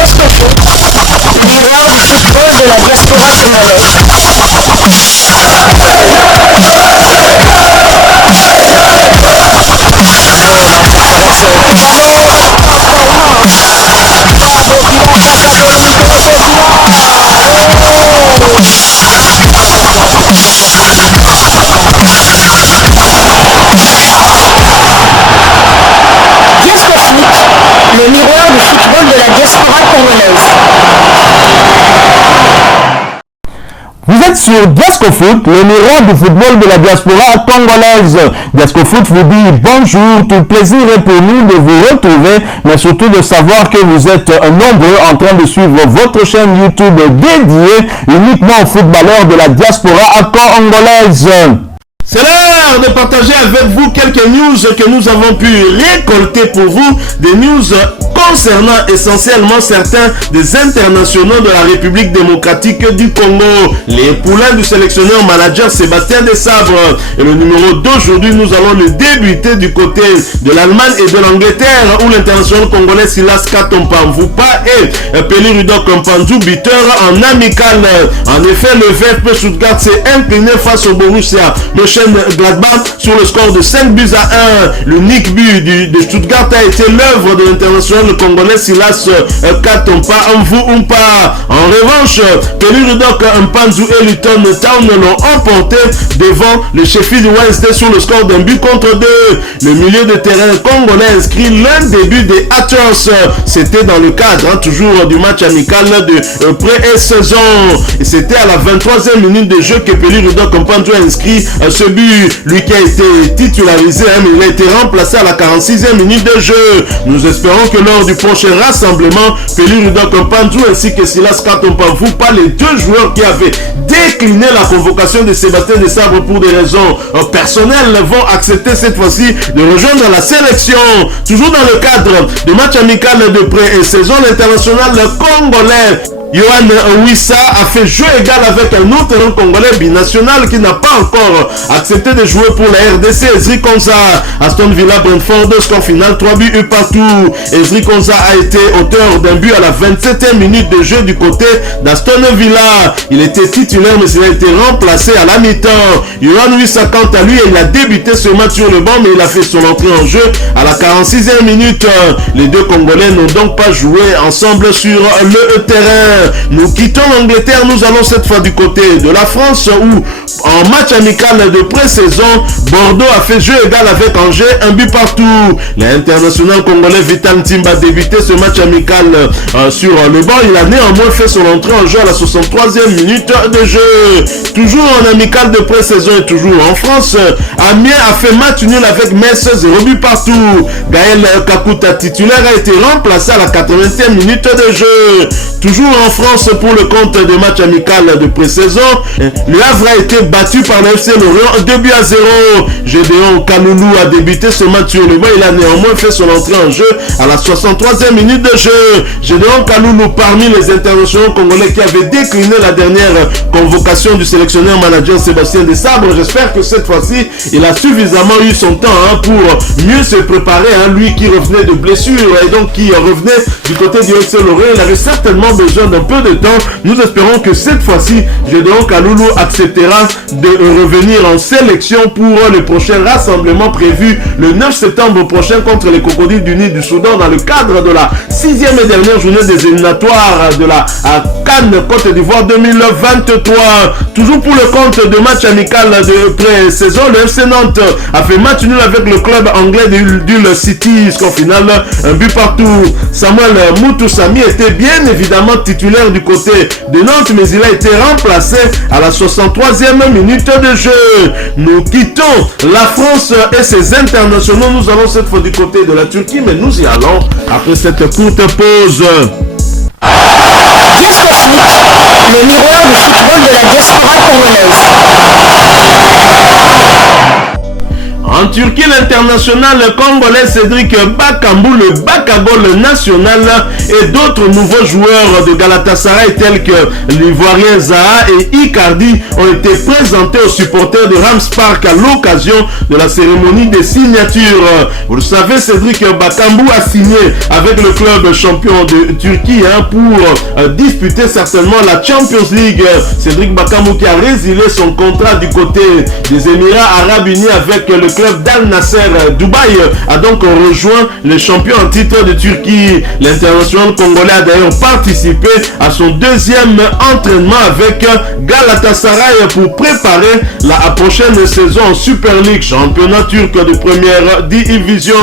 Disco Foot, miroir du football de la diaspora congolaise. Disco Foot, le miroir du football de la diaspora congolaise. Vous êtes sur Disco Foot, le miroir du football de la diaspora congolaise. Disco Foot vous dit bonjour, tout plaisir est pour nous de vous retrouver, mais surtout de savoir que vous êtes nombreux en train de suivre votre chaîne YouTube dédiée uniquement aux footballeurs de la diaspora congolaise. C'est l'heure de partager avec vous quelques news que nous avons pu récolter pour vous, des news concernant essentiellement certains des internationaux de la République démocratique du Congo, les poulains du sélectionneur manager Sébastien Desabre. Et le numéro d'aujourd'hui, nous allons le débuter du côté de l'Allemagne et de l'Angleterre, où l'international congolais Silas Katompa-Mvoupa et Peli Rudok Mpanzu, buteur en amical. En effet, le VfB Stuttgart s'est incliné face au Borussia Mönchengladbach sur le score de 5 buts à 1. L'unique but de Stuttgart a été l'œuvre de l'international congolais Silas Katompa-Mvoupa. En revanche, Peli Rudok Mpanzu et Luton Town l'ont emporté devant le Sheffield Wednesday sur le score d'un but contre 2. Le milieu de terrain congolais inscrit l'un des buts des Hatters. C'était dans le cadre toujours du match amical de pré-saison. Et c'était à la 23e minute de jeu que Peli Rudok Mpanzu a inscrit ce but. Lui qui a été titularisé, mais il a été remplacé à la 46e minute de jeu. Nous espérons que lors du prochain rassemblement, Peli Rudok Mpanzu ainsi que Silas Katompa-Mvoupa, les deux joueurs qui avaient décliné la convocation de Sébastien Desabre pour des raisons personnelles, vont accepter cette fois-ci de rejoindre la sélection. Toujours dans le cadre du match amical de pré-saison, l'international congolais Yohan Wissa a fait jeu égal avec un autre congolais binational qui n'a pas encore accepté de jouer pour la RDC, Ezri Konza. Aston Villa Brentford, score final 3 buts partout. Ezri Konza a été auteur d'un but à la 27e minute de jeu du côté d'Aston Villa. Il était titulaire mais il a été remplacé à la mi-temps. Yohan Wissa quant à lui, il a débuté ce match sur le banc mais il a fait son entrée en jeu à la 46e minute. Les deux Congolais n'ont donc pas joué ensemble sur le terrain. Nous quittons l'Angleterre, nous allons cette fois du côté de la France où en match amical de pré-saison, Bordeaux a fait jeu égal avec Angers, un but partout. L'international congolais Vital Ntimba a débuté ce match amical sur le banc. Il a néanmoins fait son entrée en jeu à la 63e minute de jeu. Toujours en amical de pré-saison et toujours en France, Amiens a fait match nul avec Metz, 0 but partout. Gaël Kakuta titulaire a été remplacé à la 80e minute de jeu. Toujours en France pour le compte des matchs amicaux de pré-saison, le Havre a été battu par le FC Lorient 2 buts à 0. Gédéon Kaloulou a débuté ce match sur le banc. Il a néanmoins fait son entrée en jeu à la 63e minute de jeu. Gédéon Kaloulou parmi les internationaux congolais qui avaient décliné la dernière convocation du sélectionneur manager Sébastien Desabre. J'espère que cette fois-ci, il a suffisamment eu son temps pour mieux se préparer. Lui qui revenait de blessure et donc qui revenait du côté du FC Lorient, il avait certainement besoin d'un peu de temps. Nous espérons que cette fois-ci, Gédéon Kaloulou acceptera de revenir en sélection pour le prochain rassemblement prévu le 9 septembre prochain contre les Crocodiles du Nil du Soudan dans le cadre de la 6e et dernière journée des éliminatoires de la Cannes Côte d'Ivoire 2023. Toujours pour le compte de match amical de pré-saison, le FC Nantes a fait match nul avec le club anglais d'Hull City, score final un but partout. Samuel Moutoussamy était bien évidemment titulaire du côté de Nantes, mais il a été remplacé à la 63e minute de jeu. Nous quittons la France et ses internationaux. Nous allons cette fois du côté de la Turquie, mais nous y allons après cette courte pause. Disco Foot, le miroir du football de la diaspora congolaise. En Turquie, l'international congolais Cédric Bakambu, le Bakagol national, et d'autres nouveaux joueurs de Galatasaray tels que l'Ivoirien Zaha et Icardi ont été présentés aux supporters de Rams Park à l'occasion de la cérémonie des signatures. Vous le savez, Cédric Bakambu a signé avec le club champion de Turquie pour disputer certainement la Champions League. Cédric Bakambu qui a résilié son contrat du côté des Émirats Arabes Unis avec le club d'Al Nasser Dubaï a donc rejoint les champions en titre de Turquie. L'international congolais a d'ailleurs participé à son deuxième entraînement avec Galatasaray pour préparer la prochaine saison en Super League, championnat turc de première division.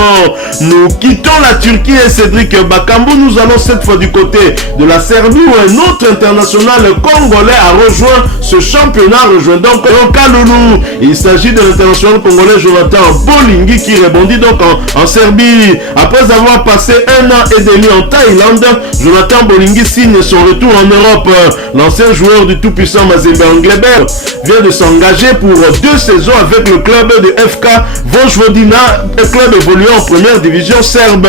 Nous quittons la Turquie et Cédric Bakambu, nous allons cette fois du côté de la Serbie où un autre international congolais a rejoint ce championnat, rejoint donc Kalulu. Il s'agit de l'international congolais Jonathan Bolingui qui rebondit donc en Serbie. Après avoir passé 1 an et demi en Thaïlande, Jonathan Bolingui signe son retour en Europe. L'ancien joueur du tout-puissant Mazembe Angleterre vient de s'engager pour 2 saisons avec le club de FK Vojvodina, un club évoluant en première division serbe.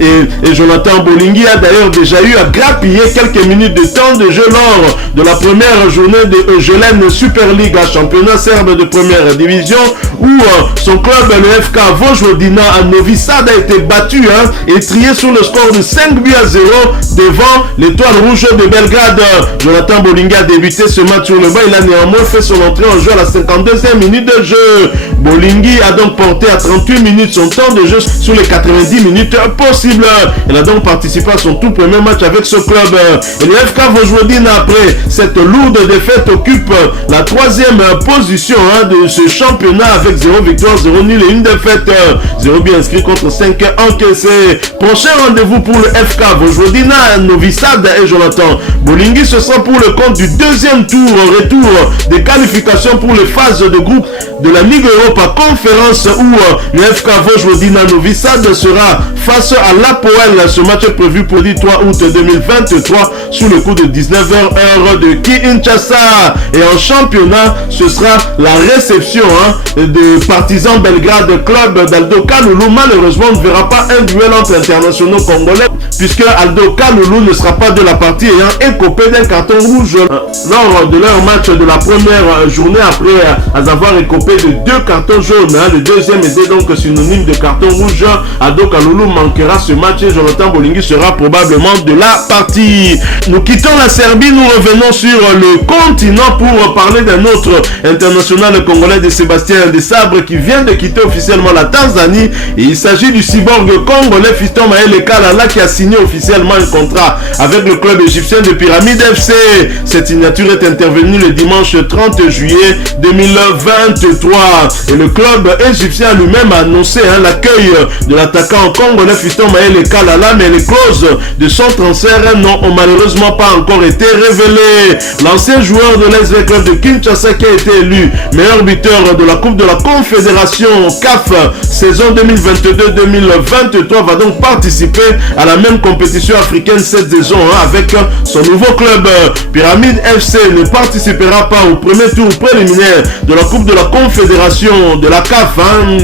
Et Jonathan Bolingui a d'ailleurs déjà eu à grappiller quelques minutes de temps de jeu lors de la première journée de Eugelen Super League, championnat serbe de première division, où son club, le FK Vojvodina à Novi Sad, a été battu et trié sur le score de 5 buts à 0 devant l'étoile rouge de Belgrade. Jonathan Bolingui a débuté ce match sur le banc. Il a néanmoins fait son entrée en jeu à la 52e minute de jeu. Bolingui a donc porté à 38 minutes son temps de jeu sur les 90 minutes possibles. Il a donc participé à son tout premier match avec ce club. Et le FK Vojvodina, après cette lourde défaite, occupe la 3e position de ce championnat avec 0 victoire, 0 nul et 1 défaite. 0 but inscrit contre 5 encaissés. Prochain rendez-vous pour le FK Vojvodina, Novi Sad et Jonathan Bolingui, ce sera pour le compte du deuxième tour, retour des qualifications pour les phases de groupe de la Ligue Europa Conférence où le FK Vojvodina Novi Sad sera face à l'Apoel. Ce match est prévu pour le 3 août 2023 sous le coup de 19h heure de Kinshasa. Et en championnat, ce sera la réception de Partizan Belgrade, club d'Aldo Kalulu. Malheureusement, on ne verra pas un duel entre internationaux congolais puisque Aldo Kalulu ne sera pas de la partie ayant écopé d'un carton rouge lors de leur match de la première journée après avoir écopé de 2 cartons jaunes. Le deuxième était donc synonyme de carton rouge. Aldo Kalulu manquera ce match et Jonathan Bolingui sera probablement de la partie. Nous quittons la Serbie, nous revenons sur le continent pour parler d'un autre international congolais de Sébastien Desabre qui vient de quitter officiellement la Tanzanie. Et il s'agit du cyborg congolais Fiston Maël Kalala qui a signé officiellement un contrat avec le club égyptien de Pyramide FC. Cette signature est intervenue le dimanche 30 juillet 2023 et le club égyptien lui-même a annoncé l'accueil de l'attaquant congolais Fiston Maël Kalala, mais les clauses de son transfert n'ont malheureusement pas encore été révélées. L'ancien joueur de l'SV Club de Kinshasa qui a été élu meilleur buteur de la Coupe de la Confédération CAF saison 2022-2023 va donc participer à la même compétition africaine cette saison avec son nouveau club. Pyramide FC ne participera pas au premier tour préliminaire de la Coupe de la Confédération de la CAF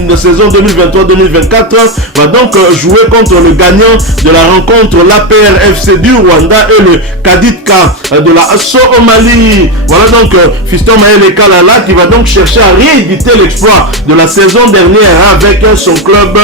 de saison 2023-2024, va donc jouer contre le gagnant de la rencontre l'APR FC du Rwanda et le Kadidka de la Somalie. Voilà donc Fiston Maël Kalala qui va donc chercher à rééditer l'exploit de la saison dernière avec son club,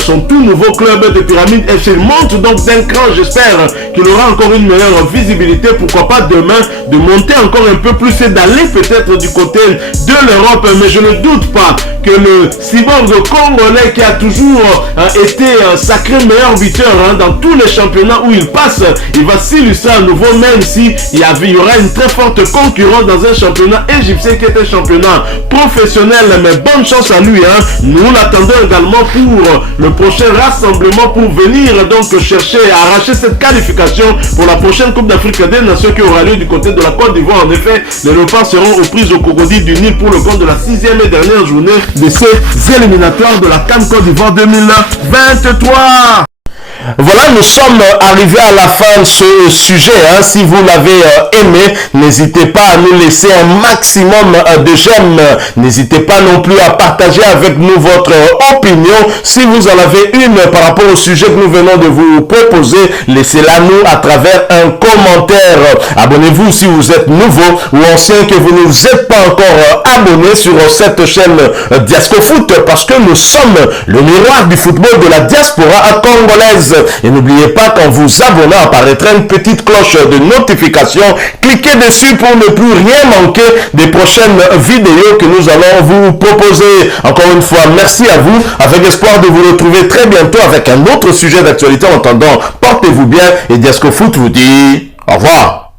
son tout nouveau club de Pyramide FC. Il monte donc d'un cran, j'espère qu'il aura encore une meilleure visibilité, pourquoi pas demain de monter encore un peu plus et d'aller peut-être du côté de l'Europe, mais je ne doute pas que le cyborg congolais qui a toujours été un sacré meilleur buteur dans tous les championnats où il passe, il va s'illustrer à nouveau, même si il y aura une très forte concurrence dans un championnat égyptien qui est un championnat professionnel, mais bonne chance à lui. Nous l'attendons également pour le prochain rassemblement pour venir donc chercher à arracher cette qualification pour la prochaine Coupe d'Afrique des Nations qui aura lieu du côté de la Côte d'Ivoire. En effet, les Léopards seront aux prises au Crocodile du Nil pour le compte de la 6e et dernière journée de ces éliminatoires de la CAN Côte d'Ivoire 2023. Voilà, nous sommes arrivés à la fin de ce sujet. Si vous l'avez aimé, n'hésitez pas à nous laisser un maximum de j'aime. N'hésitez pas non plus à partager avec nous votre opinion. Si vous en avez une par rapport au sujet que nous venons de vous proposer, laissez-la nous à travers un commentaire. Abonnez-vous si vous êtes nouveau ou ancien, que vous ne vous êtes pas encore abonné sur cette chaîne Diasco Foot, parce que nous sommes le miroir du football de la diaspora congolaise. Et n'oubliez pas, qu'en vous abonnant, apparaîtra une petite cloche de notification. Cliquez dessus pour ne plus rien manquer des prochaines vidéos que nous allons vous proposer. Encore une fois, merci à vous, avec espoir de vous retrouver très bientôt avec un autre sujet d'actualité. En attendant, portez-vous bien et Diasco Foot vous dit au revoir.